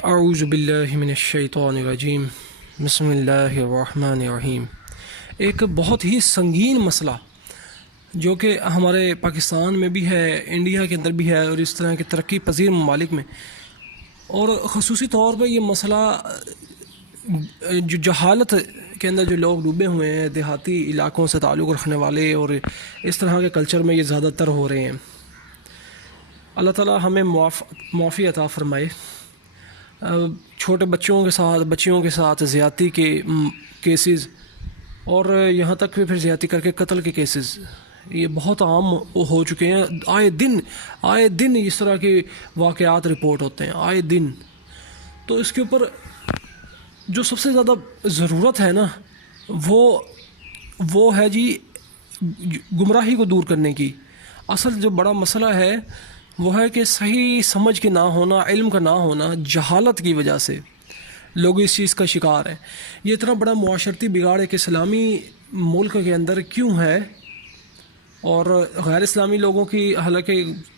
اعوذ باللہ من الشیطان الرجیم بسم اللہ الرحمن الرحیم۔ ایک بہت ہی سنگین مسئلہ جو کہ ہمارے پاکستان میں بھی ہے، انڈیا کے اندر بھی ہے اور اس طرح کے ترقی پذیر ممالک میں، اور خصوصی طور پہ یہ مسئلہ جو جہالت کے اندر جو لوگ ڈوبے ہوئے ہیں، دیہاتی علاقوں سے تعلق رکھنے والے، اور اس طرح کے کلچر میں یہ زیادہ تر ہو رہے ہیں۔ اللہ تعالیٰ ہمیں معافی عطا فرمائے۔ چھوٹے بچیوں کے ساتھ زیادتی کے کیسز، اور یہاں تک کہ پھر زیادتی کر کے قتل کے کیسز یہ بہت عام ہو چکے ہیں۔ آئے دن اس طرح کے واقعات رپورٹ ہوتے ہیں، آئے دن۔ تو اس کے اوپر جو سب سے زیادہ ضرورت ہے نا، وہ ہے جی گمراہی کو دور کرنے کی۔ اصل جو بڑا مسئلہ ہے وہ ہے کہ صحیح سمجھ کے نہ ہونا، علم کا نہ ہونا، جہالت کی وجہ سے لوگ اس چیز کا شکار ہیں۔ یہ اتنا بڑا معاشرتی بگاڑ ایک اسلامی ملک کے اندر کیوں ہے، اور غیر اسلامی لوگوں کی حالانکہ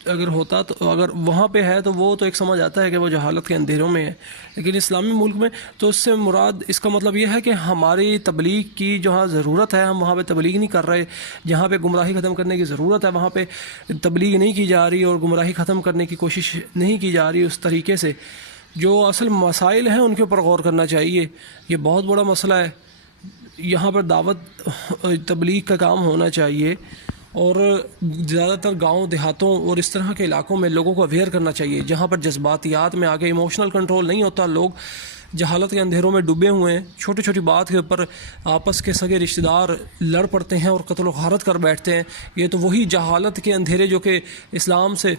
اگر ہوتا تو اگر وہاں پہ ہے تو وہ تو ایک سمجھ آتا ہے کہ وہ جہالت کے اندھیروں میں ہے، لیکن اسلامی ملک میں تو اس سے مراد، اس کا مطلب یہ ہے کہ ہماری تبلیغ کی جہاں ضرورت ہے ہم وہاں پہ تبلیغ نہیں کر رہے، جہاں پہ گمراہی ختم کرنے کی ضرورت ہے وہاں پہ تبلیغ نہیں کی جا رہی اور گمراہی ختم کرنے کی کوشش نہیں کی جا رہی اس طریقے سے۔ جو اصل مسائل ہیں ان کے اوپر غور کرنا چاہیے، یہ بہت بڑا مسئلہ ہے۔ یہاں پر دعوت تبلیغ کا کام ہونا چاہیے، اور زیادہ تر گاؤں دیہاتوں اور اس طرح کے علاقوں میں لوگوں کو اویئر کرنا چاہیے، جہاں پر جذباتیات میں آگے ایموشنل کنٹرول نہیں ہوتا، لوگ جہالت کے اندھیروں میں ڈوبے ہوئے ہیں، چھوٹی چھوٹی بات کے اوپر آپس کے سگے رشتہ دار لڑ پڑتے ہیں اور قتل و غارت کر بیٹھتے ہیں۔ یہ تو وہی جہالت کے اندھیرے جو کہ اسلام سے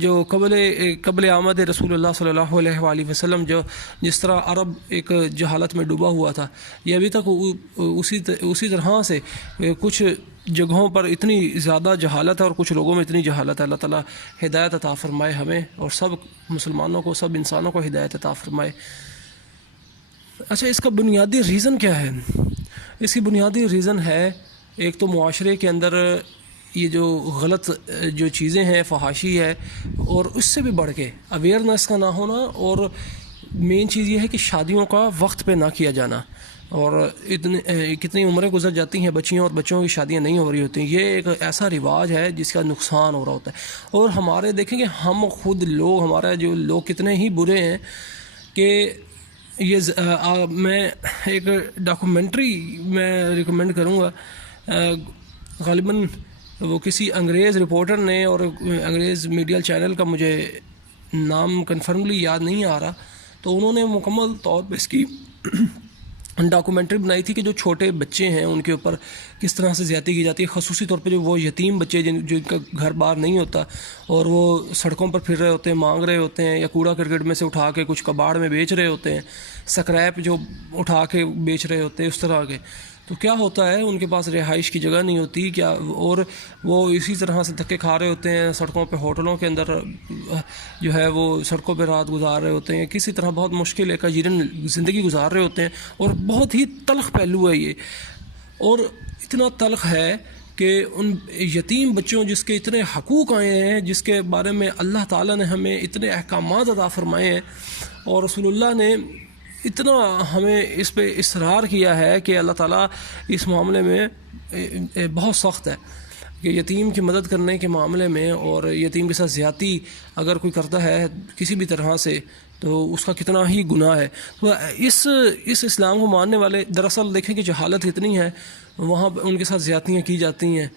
جو قبل آمد رسول اللہ صلی اللہ علیہ وآلہ وسلم جس طرح عرب ایک جہالت میں ڈوبا ہوا تھا، یہ ابھی تک اسی طرح سے کچھ جگہوں پر اتنی زیادہ جہالت ہے اور کچھ لوگوں میں اتنی جہالت ہے۔ اللہ تعالیٰ ہدایت عطا فرمائے ہمیں اور سب مسلمانوں کو، سب انسانوں کو ہدایت عطا فرمائے۔ اچھا، اس کا بنیادی ریزن کیا ہے؟ اس کی بنیادی ریزن ہے ایک تو معاشرے کے اندر یہ جو غلط جو چیزیں ہیں، فحاشی ہے، اور اس سے بھی بڑھ کے اویئرنیس کا نہ ہونا، اور مین چیز یہ ہے کہ شادیوں کا وقت پہ نہ کیا جانا، اور کتنی عمریں گزر جاتی ہیں بچیوں اور بچوں کی شادیاں نہیں ہو رہی ہوتی ہیں۔ یہ ایک ایسا رواج ہے جس کا نقصان ہو رہا ہوتا ہے، اور ہمارے دیکھیں کہ ہم خود لوگ، ہمارے جو لوگ کتنے ہی برے ہیں کہ میں ایک ڈاکومنٹری میں ریکمینڈ کروں گا، غالباً وہ کسی انگریز رپورٹر نے، اور انگریز میڈیا چینل کا مجھے نام کنفرملی یاد نہیں آ رہا، تو انہوں نے مکمل طور پہ اس کی ڈاکومنٹری بنائی تھی کہ جو چھوٹے بچے ہیں ان کے اوپر کس طرح سے زیادتی کی جاتی ہے، خصوصی طور پہ جو وہ یتیم بچے جن کا گھر بار نہیں ہوتا اور وہ سڑکوں پر پھر رہے ہوتے ہیں، مانگ رہے ہوتے ہیں، یا کوڑا کرکٹ میں سے اٹھا کے کچھ کباڑ میں بیچ رہے ہوتے ہیں، سکریپ جو اٹھا کے بیچ رہے ہوتے ہیں، اس طرح کے۔ تو کیا ہوتا ہے، ان کے پاس رہائش کی جگہ نہیں ہوتی کیا، اور وہ اسی طرح سے دھکے کھا رہے ہوتے ہیں سڑکوں پہ، ہوٹلوں کے اندر جو ہے وہ سڑکوں پہ رات گزار رہے ہوتے ہیں، کسی طرح بہت مشکل ایک اجیرن زندگی گزار رہے ہوتے ہیں، اور بہت ہی تلخ پہلو ہے یہ، اور اتنا تلخ ہے کہ ان یتیم بچوں جس کے اتنے حقوق آئے ہیں، جس کے بارے میں اللہ تعالیٰ نے ہمیں اتنے احکامات عطا فرمائے ہیں، اور رسول اللہ نے اتنا ہمیں اس پہ اصرار کیا ہے کہ اللہ تعالیٰ اس معاملے میں بہت سخت ہے کہ یتیم کی مدد کرنے کے معاملے میں، اور یتیم کے ساتھ زیادتی اگر کوئی کرتا ہے کسی بھی طرح سے تو اس کا کتنا ہی گناہ ہے۔ تو اس اسلام کو ماننے والے دراصل دیکھیں کہ جہالت اتنی ہے، وہاں ان کے ساتھ زیادتیاں کی جاتی ہیں،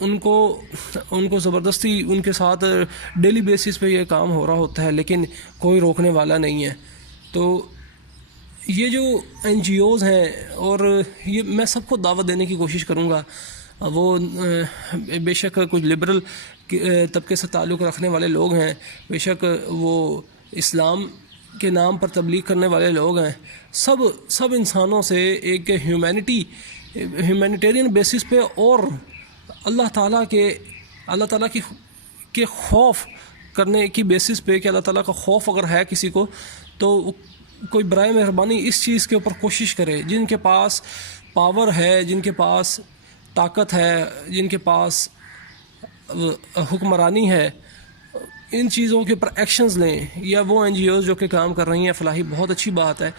ان کو زبردستی ان کے ساتھ ڈیلی بیسس پہ یہ کام ہو رہا ہوتا ہے، لیکن کوئی روکنے والا نہیں ہے۔ تو یہ جو این جی اوز ہیں، اور یہ میں سب کو دعوت دینے کی کوشش کروں گا، وہ بے شک کچھ لبرل طبقے سے تعلق رکھنے والے لوگ ہیں، بے شک وہ اسلام کے نام پر تبلیغ کرنے والے لوگ ہیں، سب انسانوں سے ایک ہیومینیٹیرین بیسس پہ، اور اللہ تعالیٰ کے خوف کرنے کی بیسس پہ کہ اللہ تعالیٰ کا خوف اگر ہے کسی کو تو کوئی برائے مہربانی اس چیز کے اوپر کوشش کرے، جن کے پاس پاور ہے، جن کے پاس طاقت ہے، جن کے پاس حکمرانی ہے، ان چیزوں کے اوپر ایکشنز لیں، یا وہ NGOs جو کہ کام کر رہی ہیں فلاحی، بہت اچھی بات ہے،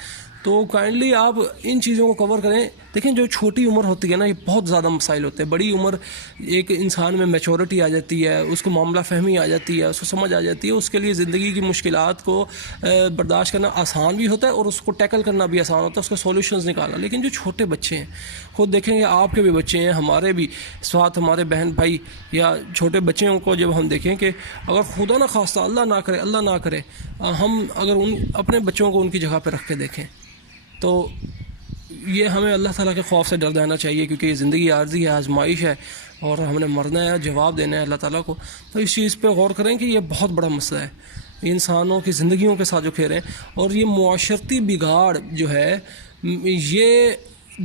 تو کائنڈلی آپ ان چیزوں کو کور کریں. دیکھیں جو چھوٹی عمر ہوتی ہے نا، یہ بہت زیادہ مسائل ہوتے ہیں. بڑی عمر ایک انسان میں میچورٹی آ جاتی ہے، اس کو معاملہ فہمی آ جاتی ہے، اس کو سمجھ آ جاتی ہے، اس کے لیے زندگی کی مشکلات کو برداشت کرنا آسان بھی ہوتا ہے اور اس کو ٹیکل کرنا بھی آسان ہوتا ہے، اس کے سولوشنز نکالنا. لیکن جو چھوٹے بچے ہیں، خود دیکھیں گے آپ کے بھی بچے ہیں، ہمارے بھی ساتھ ہمارے بہن بھائی یا چھوٹے بچوں کو جب ہم دیکھیں کہ اگر خدا نہ خواستہ اللہ نہ کرے ہم اگر اپنے بچوں کو ان کی جگہ پہ رکھ کے دیکھیں، تو یہ ہمیں اللہ تعالیٰ کے خوف سے ڈر دینا چاہیے، کیونکہ یہ زندگی عارضی ہے، آزمائش ہے، اور ہم نے مرنا ہے، جواب دینا ہے اللہ تعالیٰ کو. تو اس چیز پہ غور کریں کہ یہ بہت بڑا مسئلہ ہے، انسانوں کی زندگیوں کے ساتھ جو کھیل رہے ہیں. اور یہ معاشرتی بگاڑ جو ہے، یہ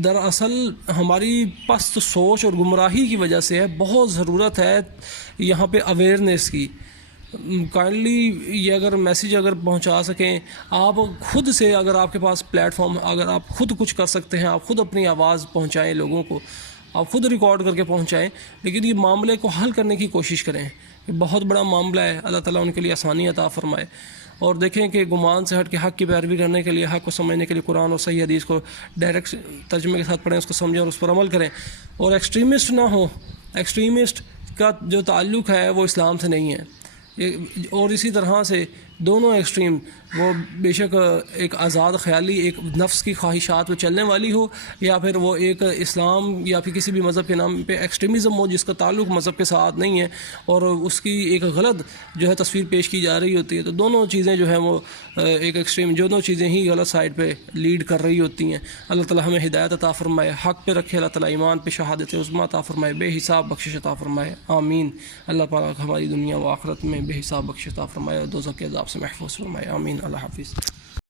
دراصل ہماری پست سوچ اور گمراہی کی وجہ سے ہے. بہت ضرورت ہے یہاں پہ اویئرنیس کی. کائنڈلی یہ اگر میسیج اگر پہنچا سکیں آپ خود سے، اگر آپ کے پاس پلیٹ فارم، اگر آپ خود کچھ کر سکتے ہیں، آپ خود اپنی آواز پہنچائیں لوگوں کو، آپ خود ریکارڈ کر کے پہنچائیں. لیکن یہ معاملے کو حل کرنے کی کوشش کریں، یہ بہت بڑا معاملہ ہے. اللہ تعالیٰ ان کے لیے آسانی عطا فرمائے. اور دیکھیں کہ گمان سے ہٹ کے حق کی پیروی کرنے کے لیے، حق کو سمجھنے کے لیے قرآن اور صحیح حدیث کو ڈائریکٹ ترجمے کے ساتھ پڑھیں، اس کو سمجھیں اور اس پر عمل کریں. اور ایکسٹریمسٹ نہ ہوں. ایکسٹریمسٹ کا جو تعلق ہے وہ اسلام سے نہیں ہے. اور اسی طرح سے دونوں ایکسٹریم، وہ بے شک ایک آزاد خیالی، ایک نفس کی خواہشات پہ چلنے والی ہو، یا پھر وہ ایک اسلام یا پھر کسی بھی مذہب کے نام پہ ایکسٹریمزم ہو جس کا تعلق مذہب کے ساتھ نہیں ہے، اور اس کی ایک غلط جو ہے تصویر پیش کی جا رہی ہوتی ہے. تو دونوں چیزیں جو ہیں وہ ایک ایکسٹریم، دونوں چیزیں ہی غلط سائڈ پہ لیڈ کر رہی ہوتی ہیں. اللہ تعالیٰ ہمیں ہدایت عطا فرمائے، حق پہ رکھے. اللہ تعالیٰ ایمان پہ شہادت عظمیٰ عطا فرمائے، بے حساب بخشش عطا فرمائے. آمین. اللہ پاک ہماری دنیا و آخرت میں بے حساب بخشش عطا فرمائے اور دوزخ کے عذاب سے محفوظ فرمائے. آمین. اللہ حافظ.